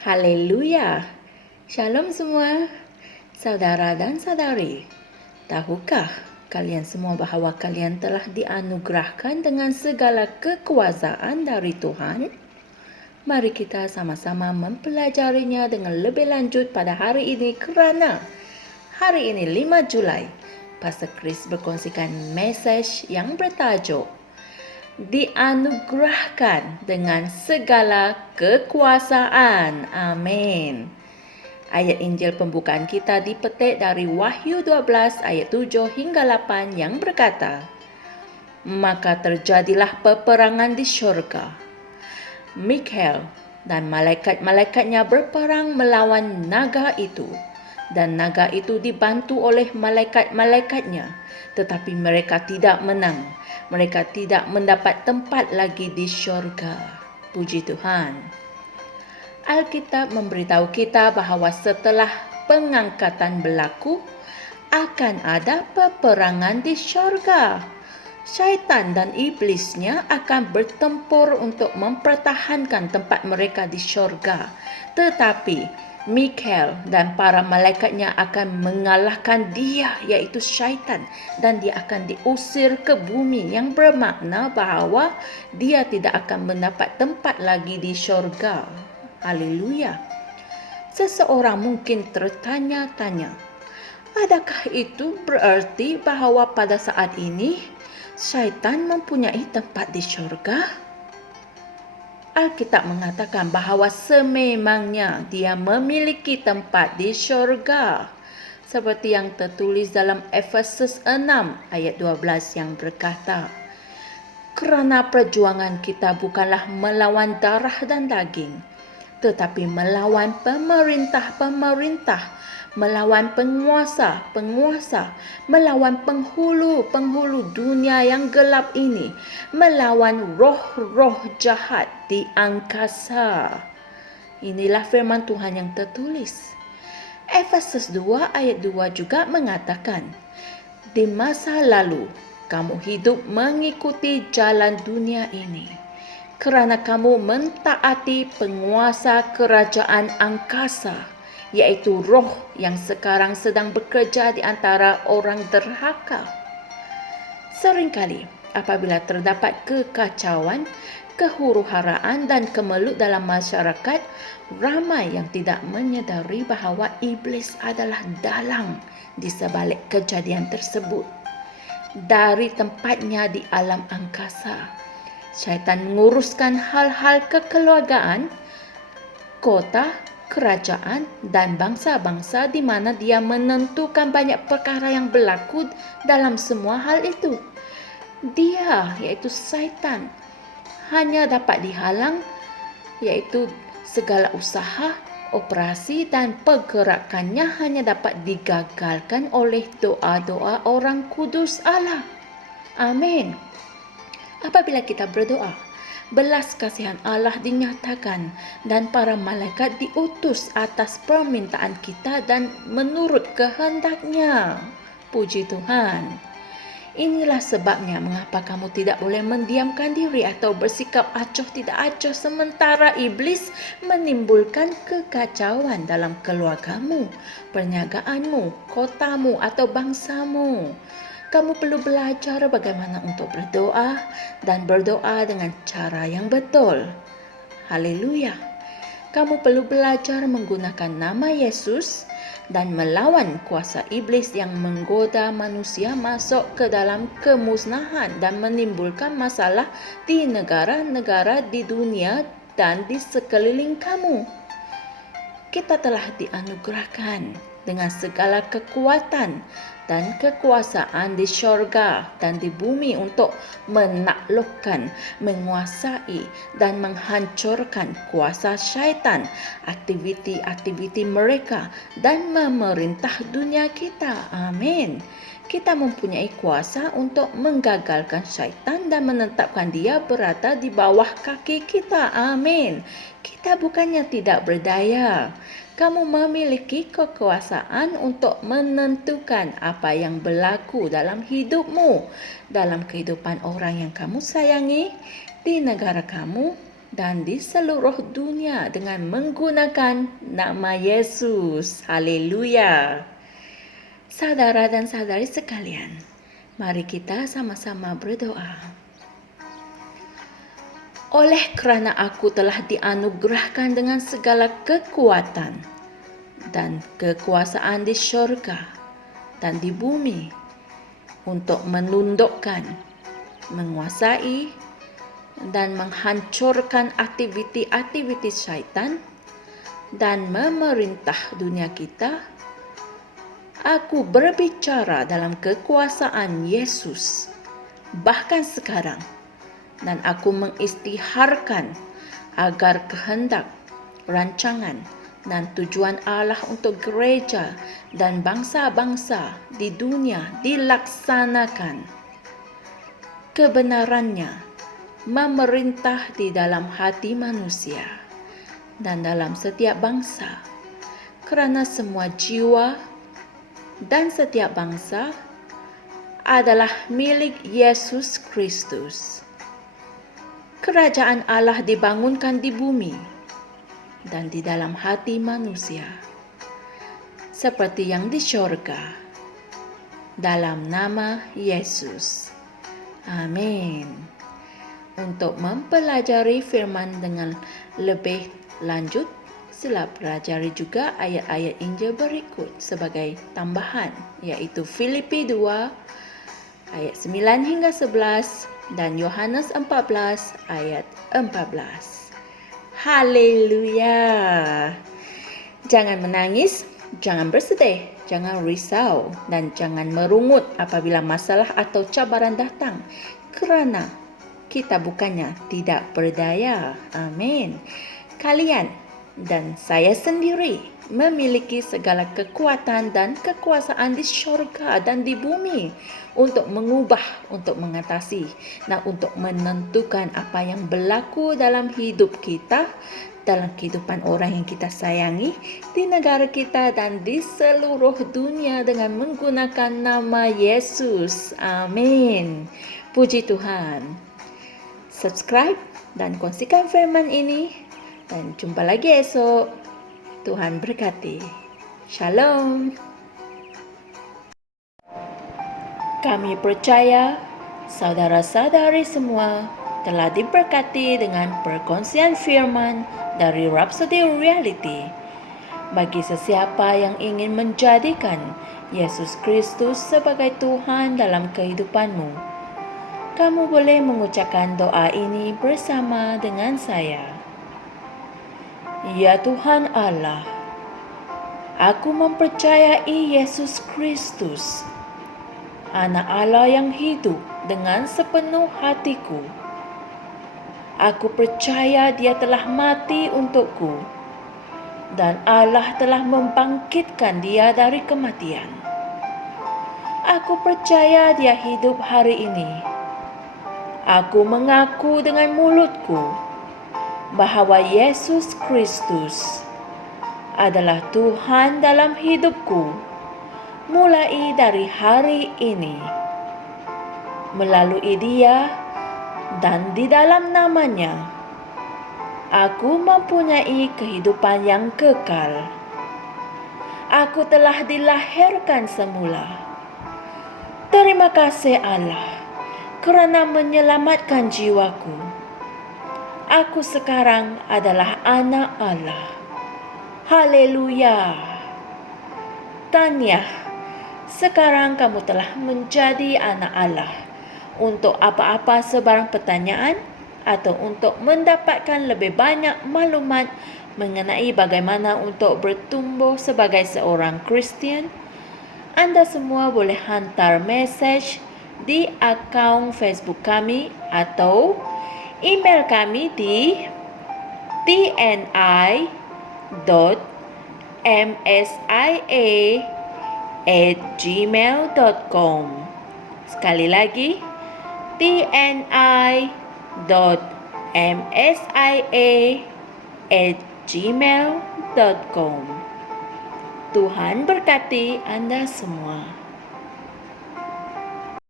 Haleluya. Shalom semua, saudara dan saudari. Tahukah kalian semua bahawa kalian telah dianugerahkan dengan segala kekuasaan dari Tuhan? Mari kita sama-sama mempelajarinya dengan lebih lanjut pada hari ini kerana hari ini 5 Julai, Pastor Chris berkongsikan mesej yang bertajuk dianugerahkan dengan segala kekuasaan. Amin. Ayat Injil pembukaan kita dipetik dari Wahyu 12 ayat 7 hingga 8 yang berkata, maka terjadilah peperangan di syurga. Mikael dan malaikat-malaikatnya berperang melawan naga itu, dan naga itu dibantu oleh malaikat-malaikatnya, tetapi mereka tidak menang. Mereka tidak mendapat tempat lagi di syurga. Puji Tuhan. Alkitab memberitahu kita bahawa setelah pengangkatan berlaku, akan ada peperangan di syurga. Syaitan dan iblisnya akan bertempur untuk mempertahankan tempat mereka di syurga. Tetapi Mikael dan para malaikatnya akan mengalahkan dia, iaitu syaitan, dan dia akan diusir ke bumi, yang bermakna bahawa dia tidak akan mendapat tempat lagi di syurga. Haleluya. Seseorang mungkin tertanya-tanya, adakah itu berarti bahawa pada saat ini syaitan mempunyai tempat di syurga? Alkitab mengatakan bahawa sememangnya dia memiliki tempat di syurga, seperti yang tertulis dalam Efesus 6 ayat 12 yang berkata, kerana perjuangan kita bukanlah melawan darah dan daging, tetapi melawan pemerintah-pemerintah, melawan penguasa-penguasa, melawan penghulu-penghulu dunia yang gelap ini, melawan roh-roh jahat di angkasa. Inilah firman Tuhan yang tertulis. Efesus 2 ayat 2 juga mengatakan, di masa lalu kamu hidup mengikuti jalan dunia ini, kerana kamu mentaati penguasa kerajaan angkasa, iaitu roh yang sekarang sedang bekerja di antara orang derhaka. Seringkali apabila terdapat kekacauan, kehuru-haraan dan kemelut dalam masyarakat, ramai yang tidak menyedari bahawa iblis adalah dalang di sebalik kejadian tersebut. Dari tempatnya di alam angkasa, syaitan menguruskan hal-hal kekeluargaan, kota, kerajaan dan bangsa-bangsa, di mana dia menentukan banyak perkara yang berlaku dalam semua hal itu. Dia, iaitu syaitan, hanya dapat dihalang, iaitu segala usaha, operasi dan pergerakannya hanya dapat digagalkan oleh doa-doa orang kudus Allah. Amin. Apabila kita berdoa, belas kasihan Allah dinyatakan dan para malaikat diutus atas permintaan kita dan menurut kehendaknya. Puji Tuhan. Inilah sebabnya mengapa kamu tidak boleh mendiamkan diri atau bersikap acuh tidak acuh sementara iblis menimbulkan kekacauan dalam keluargamu, perniagaanmu, kotamu atau bangsamu. Kamu perlu belajar bagaimana untuk berdoa dan berdoa dengan cara yang betul. Haleluya. Kamu perlu belajar menggunakan nama Yesus dan melawan kuasa iblis yang menggoda manusia masuk ke dalam kemusnahan dan menimbulkan masalah di negara-negara di dunia dan di sekeliling kamu. Kita telah dianugerahkan dengan segala kekuatan dan kekuasaan di syurga dan di bumi untuk menaklukkan, menguasai dan menghancurkan kuasa syaitan, aktiviti-aktiviti mereka dan memerintah dunia kita. Amin. Kita mempunyai kuasa untuk menggagalkan syaitan dan menetapkan dia berada di bawah kaki kita. Amin. Kita bukannya tidak berdaya. Kamu memiliki kekuasaan untuk menentukan apa yang berlaku dalam hidupmu, dalam kehidupan orang yang kamu sayangi, di negara kamu, dan di seluruh dunia dengan menggunakan nama Yesus. Haleluya. Saudara dan saudari sekalian, mari kita sama-sama berdoa. Oleh kerana aku telah dianugerahkan dengan segala kekuatan dan kekuasaan di syurga dan di bumi untuk menundukkan, menguasai, dan menghancurkan aktiviti-aktiviti syaitan dan memerintah dunia kita, aku berbicara dalam kekuasaan Yesus bahkan sekarang, dan aku mengisytiharkan agar kehendak, rancangan dan tujuan Allah untuk gereja dan bangsa-bangsa di dunia dilaksanakan. Kebenarannya memerintah di dalam hati manusia dan dalam setiap bangsa, kerana semua jiwa dan setiap bangsa adalah milik Yesus Kristus. Kerajaan Allah dibangunkan di bumi dan di dalam hati manusia, seperti yang di syurga, dalam nama Yesus. Amin. Untuk mempelajari firman dengan lebih lanjut, sila pelajari juga ayat-ayat Injil berikut sebagai tambahan, iaitu Filipi 2 ayat 9 hingga 11 dan Yohanes 14 ayat 14. Haleluya. Jangan menangis, jangan bersedih, jangan risau dan jangan merungut apabila masalah atau cabaran datang, kerana kita bukannya tidak berdaya. Amin. Kalian dan saya sendiri memiliki segala kekuatan dan kekuasaan di syurga dan di bumi untuk mengubah, untuk mengatasi, dan untuk menentukan apa yang berlaku dalam hidup kita, dalam kehidupan orang yang kita sayangi, di negara kita dan di seluruh dunia dengan menggunakan nama Yesus. Amin. Puji Tuhan. Subscribe dan kongsikan firman ini, dan jumpa lagi esok. Tuhan berkati. Shalom. Kami percaya saudara-saudari semua telah diberkati dengan perkongsian firman dari Rhapsody Reality. Bagi sesiapa yang ingin menjadikan Yesus Kristus sebagai Tuhan dalam kehidupanmu, kamu boleh mengucapkan doa ini bersama dengan saya. Ya Tuhan Allah, aku mempercayai Yesus Kristus, Anak Allah yang hidup dengan sepenuh hatiku. Aku percaya Dia telah mati untukku dan Allah telah membangkitkan Dia dari kematian. Aku percaya Dia hidup hari ini. Aku mengaku dengan mulutku bahawa Yesus Kristus adalah Tuhan dalam hidupku mulai dari hari ini. Melalui Dia dan di dalam nama-Nya, aku mempunyai kehidupan yang kekal. Aku telah dilahirkan semula. Terima kasih Allah kerana menyelamatkan jiwaku. Aku sekarang adalah anak Allah. Haleluya. Tahniah, sekarang kamu telah menjadi anak Allah. Untuk apa-apa sebarang pertanyaan atau untuk mendapatkan lebih banyak maklumat mengenai bagaimana untuk bertumbuh sebagai seorang Kristian, anda semua boleh hantar mesej di akaun Facebook kami atau email kami di tni.msia@gmail.com. Sekali lagi, tni.msia@gmail.com. Tuhan berkati Anda semua.